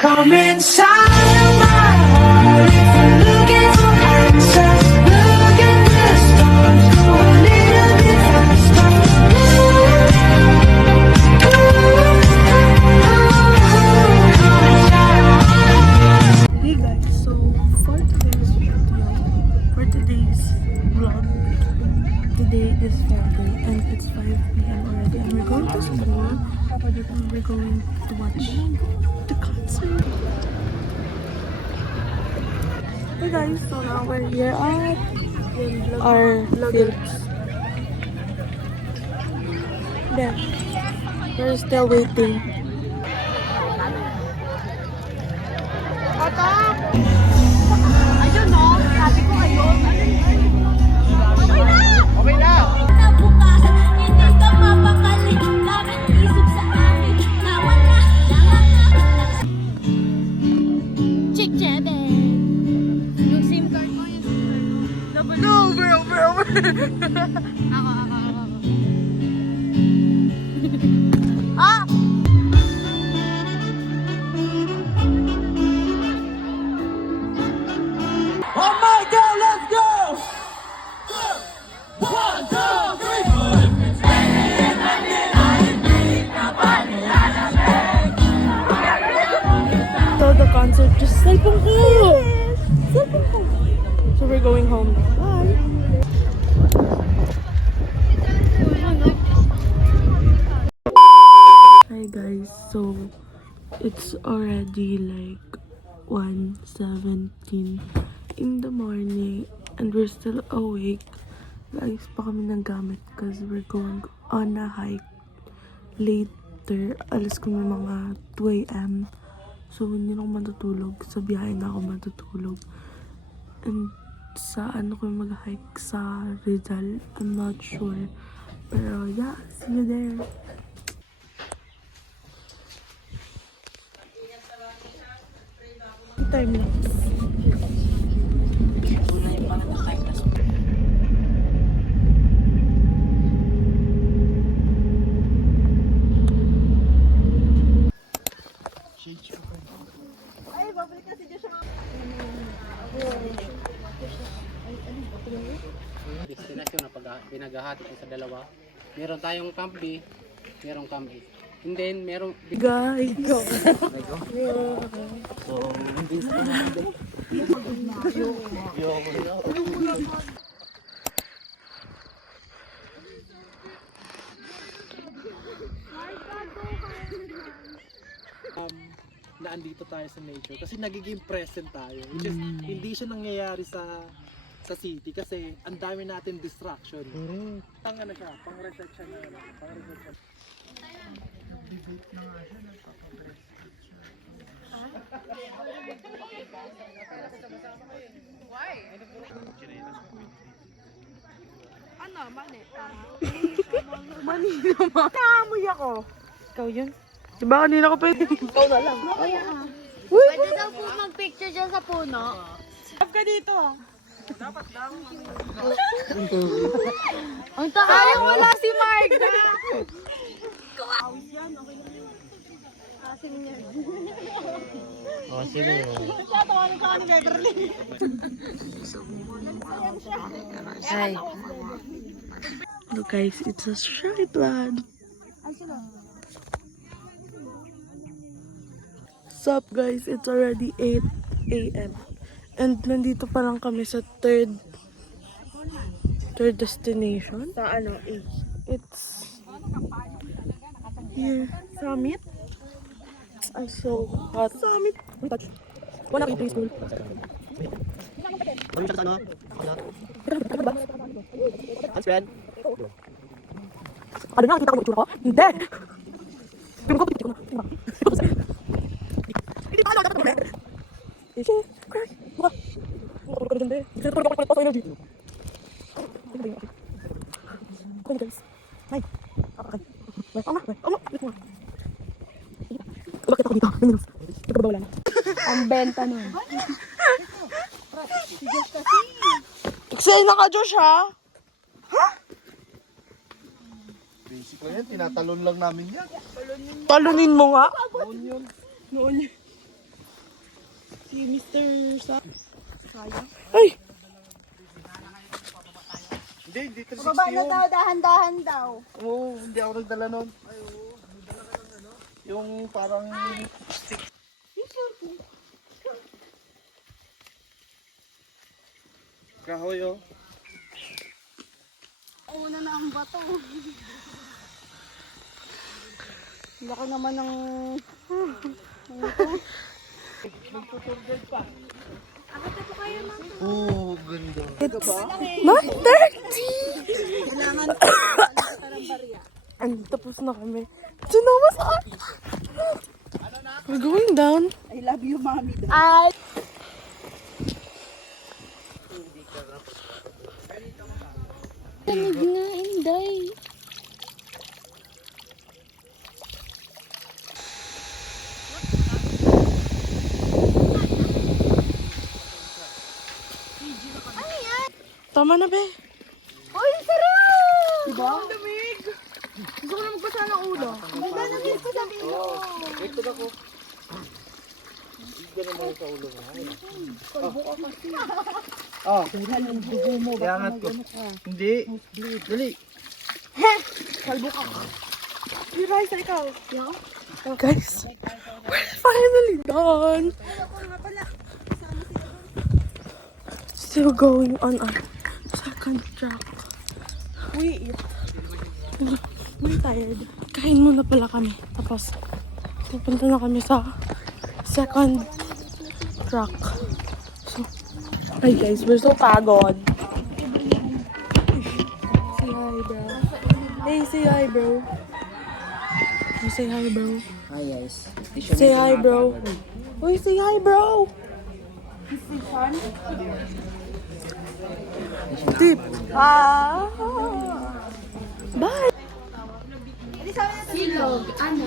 Come inside my heart if you're looking for answers. Look at the stars, go a little bit faster. Hey guys, so for today's video, for today's vlog, today is Friday and it's 5 p.m. already and we're going to school and we're going to watch the concert. Hey guys, so now we're here at our Philips. There, we're still waiting. Okay na! Nabukasan, hindi ka mapakali. Bakit isip sa akin? Nawala, Chick Chebe. Yung SIM card mo, yung SIM card mo. No, bro. Ako. Ah! Oh my God, let's go! 1, 2, 3. So the concert just cellphone ko! Cellphone ko! So we're going home. Bye! Hi guys, so it's already like 1:17 in the morning and we're still awake. Guys, pa kami nagamit because we're going on a hike later. Alas ko ng mga 2 a.m. So, hindi na ako matutulog. Sa biyahe na ako matutulog. And sa ano ko mag-hike sa Rizal, I'm not sure. Pero yeah, see you there. Time lapse. Destinasyon na pinaghahati ko sa dalawa. Meron tayong Camp B, merong Camp A. And then, merong... Guys! So, naandito tayo sa nature kasi nagiging present tayo, which is hindi siya nangyayari sa city kasi ang dami natin distraction. Pang ano siya, pang reset siya na ano, pang reset siya. Nag-debate na nga siya, nagpapagress Manino mo. Naamoy ako. Ikaw yun? Diba kanina ko pwede? Ikaw na lang. Pwede daw po mag-picture dyan sa puno. Sab ka dito ah. Ang taas! Wala si Marga! oh, sige. Hi. Look guys, it's a shy plan. Sup guys, it's already 8 a.m. And nandito pa lang kami sa third destination. Sa ano? It's here. Summit? I'm so hot. Summit! Wala kayo preschool. Kami siya sa ano? Hans friend? Ano na, nakita ko mo itsura ko? Hindi! Pero ko, pipitik ko na. Hindi pa, dapat mo. Ike, cry. Mukha. Matulog ka na dyan, be. Hindi ka tulog ako pa sa energy. Ano ba yun? Ano guys? Ay. Okay. Ang na. Dito mo. Bakit ako dito? Minus. Nagkabawala na. Ang benta nun. Excel na ka, Josh, ha? Ha? Basic lang yan, tinatalon lang namin yan. Talunin mo nga. Noon yun. Noon yun. Si Mr. Sayang. Ay! Hindi, dito 60 Baba na yun. daw, dahan-dahan daw. Oo, hindi ako nagdala nun. Ay, oo. Nagdala ka ng ano? Yung parang stick. Kahoy, oh. Una na ang bato. Laki naman ng... Oo, ganda. 9:30! And tapos na kami. Sinawas ka! We're going down. Ay! Lamig nga, Inday. Tama na, be. Uy, sarap! Diba? Ang lamig! Gusto ko na magbasa ng ulo. Ganda na din ko sabi mo. Wait ko na ko. Hindi naman sa ulo mo. Oh, iangat ko. Hindi. Dali. Guys, we're finally done. Still going on our second track. I'm tired. Kain muna pala kami. Tapos, pupunta na kami sa second track. So, hi guys, we're so pagod. Say hi, bro. Hey, say hi, bro. Say hi, bro. Hi guys. Say hi, bro. Uy, say hi, bro. Tip. Bye. Silog, ano?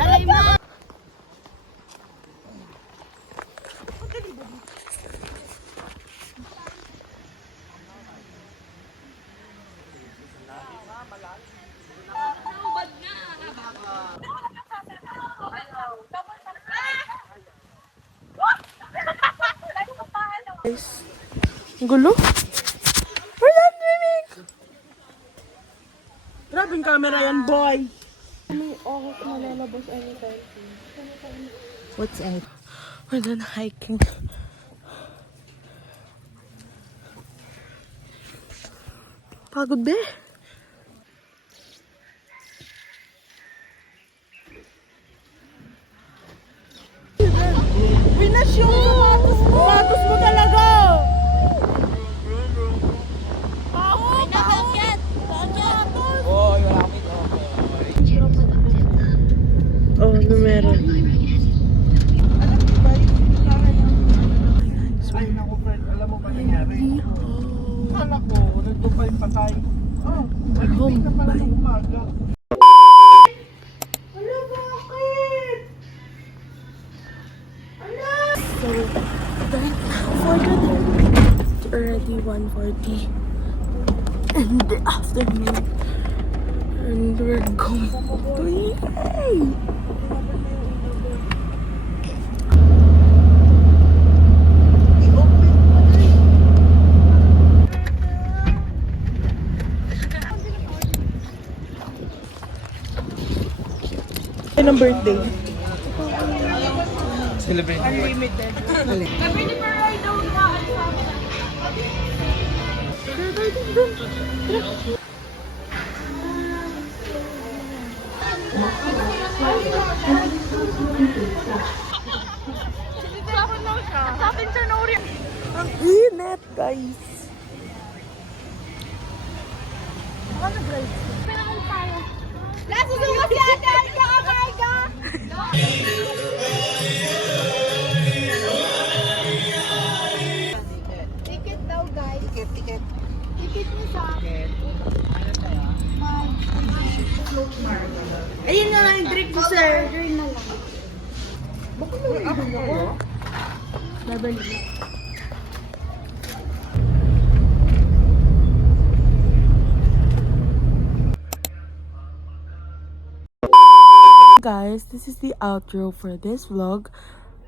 Aray mo! Guys, ang gulo. Wala swimming. Grabing camera yan, boy. May oras na lalabas anytime. What's up? We're done hiking. Pagod be. Pinas yung sapatos mo talaga. Nakakyat! Nakakyat! Oh, ano meron? Ay, naku, friend. Alam mo ba nangyari? Kala ko, nagtupay patay. Oh, malimig na pala ng umaga. So, then, for the day, it's already 1:40 in the afternoon. And we're going to eat. Ng birthday. Celebrate. Ang init, guys. Nasusunod si Ate Alka, Amarga! Ticket daw, guys. Ticket niyo sa akin. Ayun na lang yung drink ko, sir. Order na lang. Babalik. guys, this is the outro for this vlog.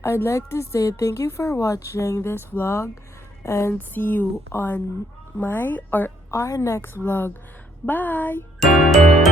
I'd like to say thank you for watching this vlog and see you on my or our next vlog. Bye!